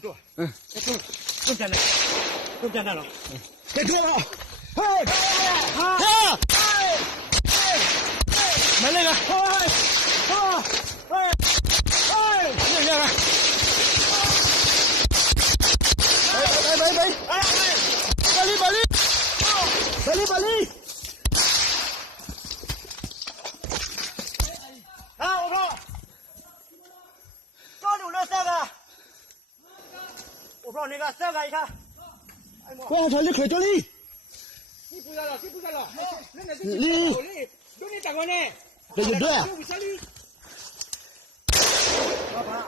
住，中间那个，中间那种，别住了，嘿，啊，买那个，那个，百里，啊，我说，这里那三个，我说那个三个，你看，我操，你快点哩！你不要了，你有你打过呢？这就对啊！老板，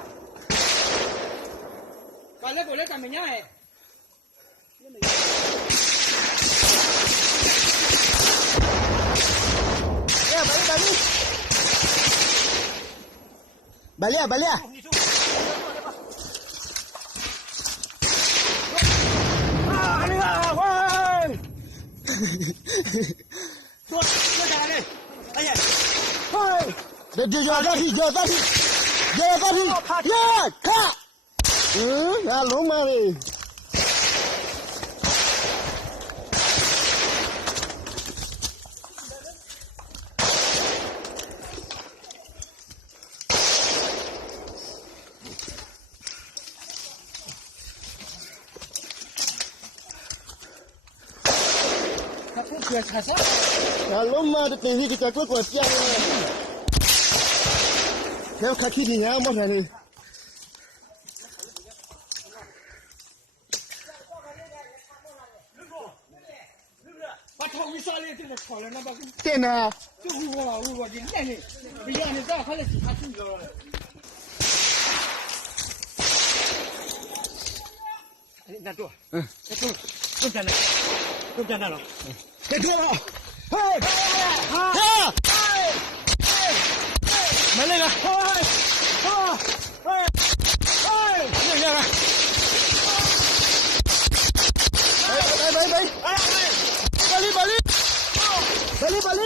把那过来干么样哎？百里，啊，那个，喂，说啥呢？哎呀，喂，这叫大皮，看，那龙妈的。Kalau mah ada tinggi kita kuat siang. Kalau kaki ni yang mana ni? Tena.站住，中间那个，中间那种。别住了！买那个，那个，百里！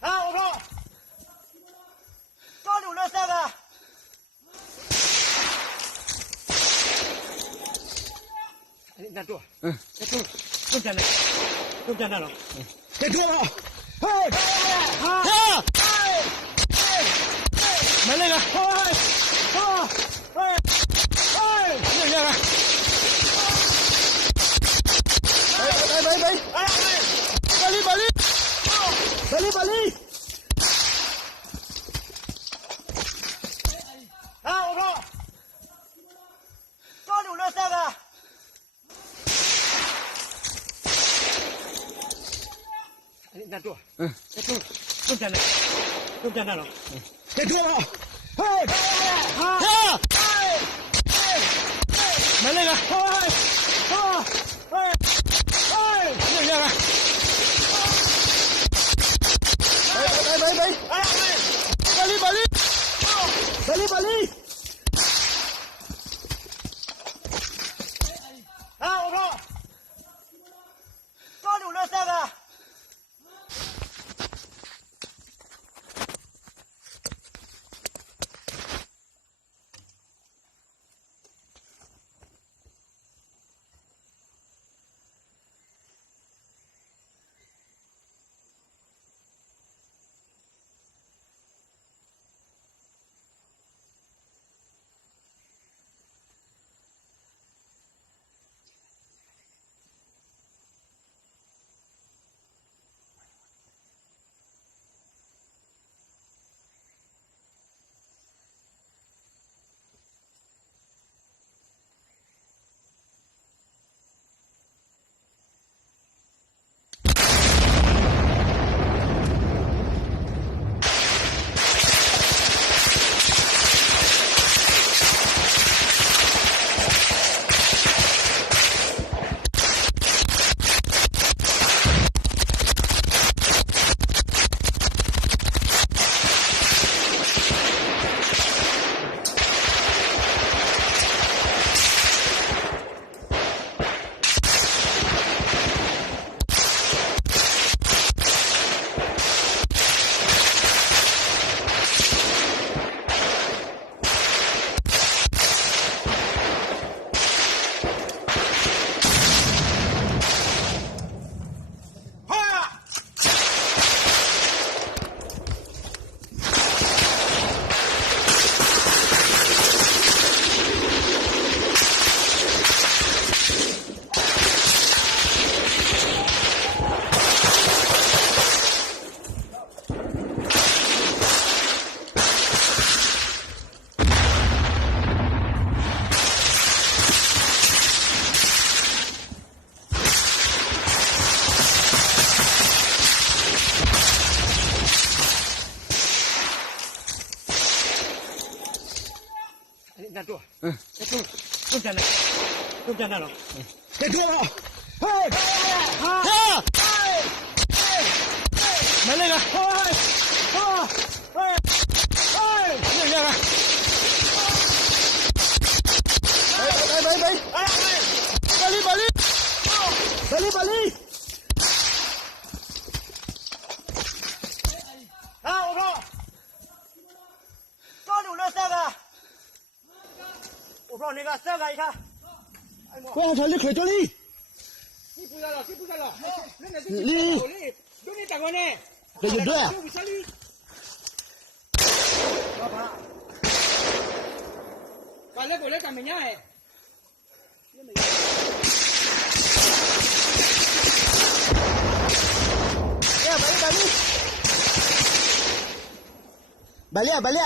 啊，我说，这里那三个。站住，中间那个，中间那种，别住了！买那个，那个，百里！啊，我说，这里那三个。站住，中间那个，中间那种，别住了！买那个，那个，百里！啊，我说，这里那三个。更简单，更简单了。别拖了，嘿，没那个，那个，把力！啊，我说，抓住那三个，我说那个三个，你看，我操，你快点力！你不要了，你有你打过呢？这就对。老板，把那过来干么样哎？把力！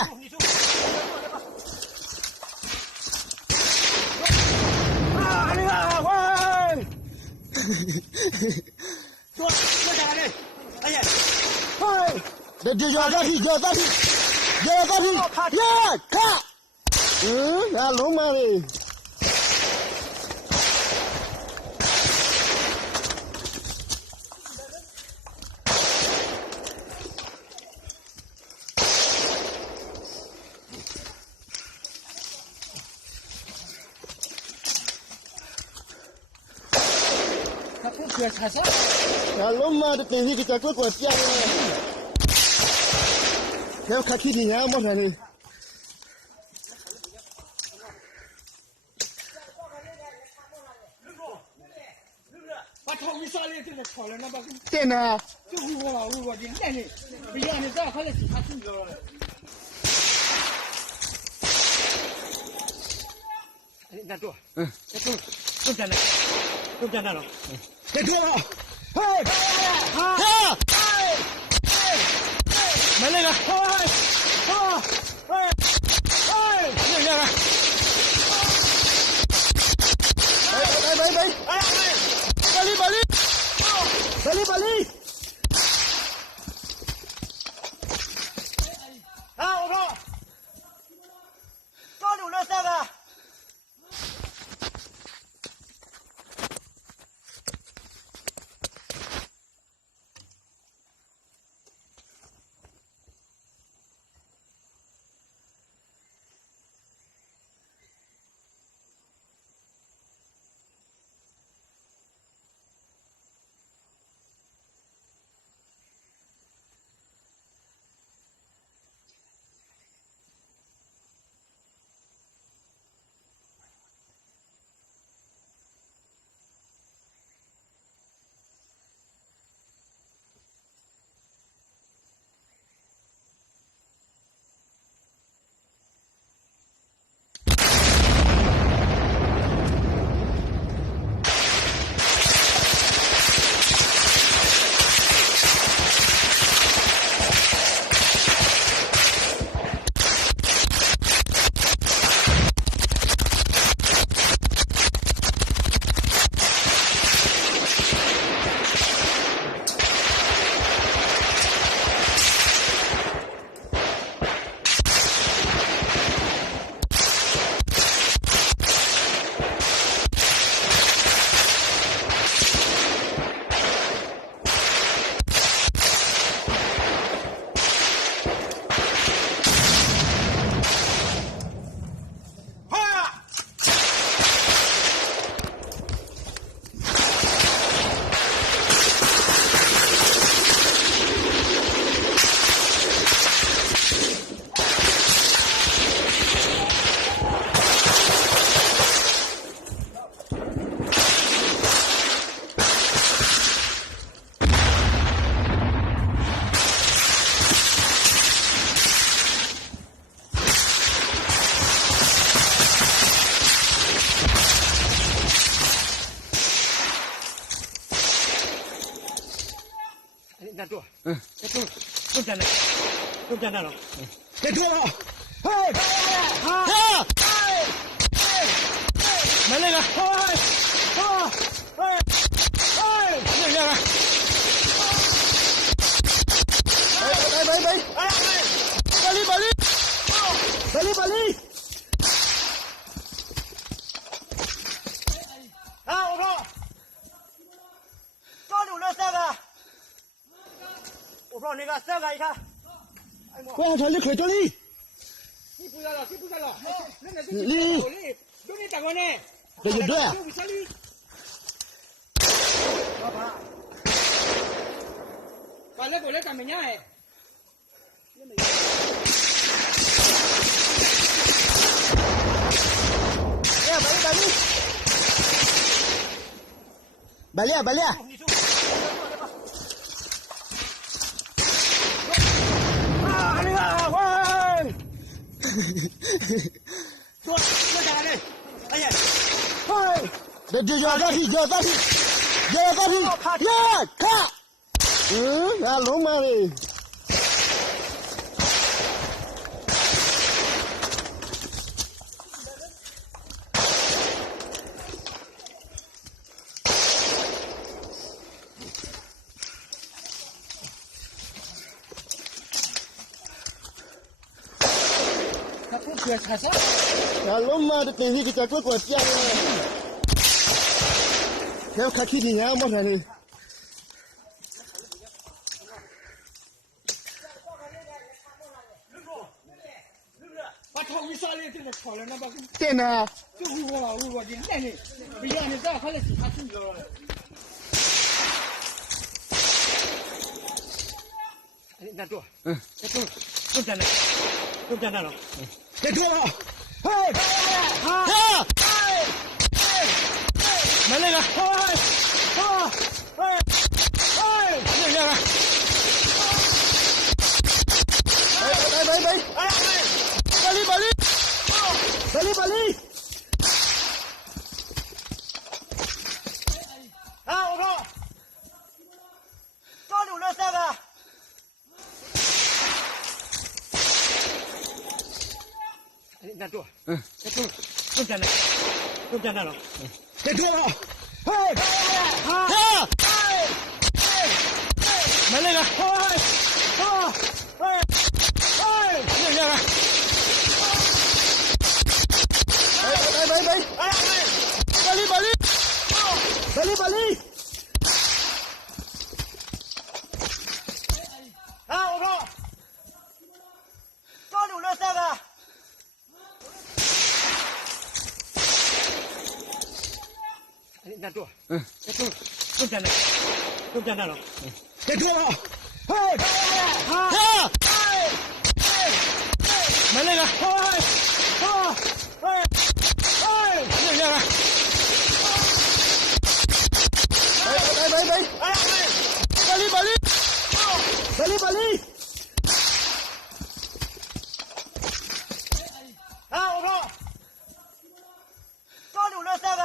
啊，那个，喂，说下来的，哎呀，嘿，这叫大屁，看，那龙妈的。Kalau mah ada tinggi kita kuat siang ni. Kalau kaki ni nyaman ni. 把头一上来就在吵了，那把对呢。就我的奶奶，不要你这样，还得其他听着了。站住，更简单，更简单了。别拖了，嘿，没那个，那个，把力！啊，我说，抓住那三个。站住，更简单，更简单了。别拖了，嘿，没那个，那个，把力！靠，那个这个一看，快传力可这里，你不要了，你不要了，那个是你都你打过呢，这就对。就小李，把那个来干么样哎？白练，啊，那个喂，说啥呢？哎呀，喂，这叫大屁，呀，看，那龙妈的，他不缺啥啥，那龙妈的东西给咱给我讲了，要看气体呢，没啥的。把头一上来，这个吵了，那把对呢，就捂我的那你，不要你这样，他来洗他身子了。那坐，都站那了，别坐了，嘿，来那个，那个，把力，啊，我说，抓住那三个。那坐，都站那了，别坐了，嘿，来那个，那个，把力，啊，我说，抓住那三个。 啊，我说，抓住那三个。 啊，我说，抓住那三个。 啊，我说，抓住那三个。 啊，我说，抓住那三个。 啊，我说，抓住那三个。 啊，我说，抓住那三个。 啊，我说，抓住那三个。 啊，我说，抓住那三个。 啊，我说，抓住那三个。 啊，我说，那坐，都站那了，别坐了，嘿，来那个，那个，把力，啊，我说，抓住那三个。